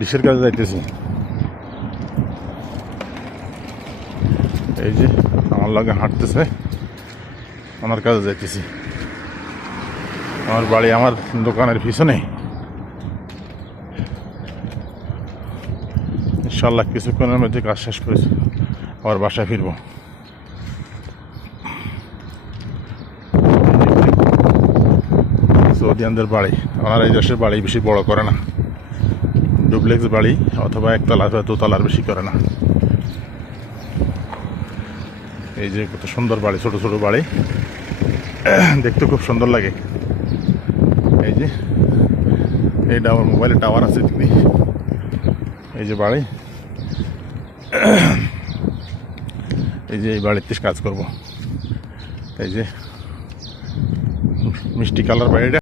ডিশের কাজে যাইতেছি। এই যে আমার লগে হাঁটতেছে, ওনার কাজে যাইতেছি। আমার বাড়ি আমার দোকানের পিছনে। ইনশাল্লাহ কিছুক্ষণের মধ্যে কাজ শেষ করেছি, আবার বাসায় ফিরবো। সৌদিয়ানদের বাড়ি, ওনারা এই দেশের বাড়ি বেশি বড় করে না, ডুপ্লেক্স বাড়ি অথবা একতলা বা দোতলার বেশি করে না। এই যে কত সুন্দর বাড়ি, ছোট ছোট বাড়ি, দেখতে খুব সুন্দর লাগে। এই যে এইটা আমার মোবাইলে টাওয়ার আছে, এই যে বাড়ি, এই যে এই বাড়িতে কাজ করব। এই যে মিষ্টি কালার বাড়িটা।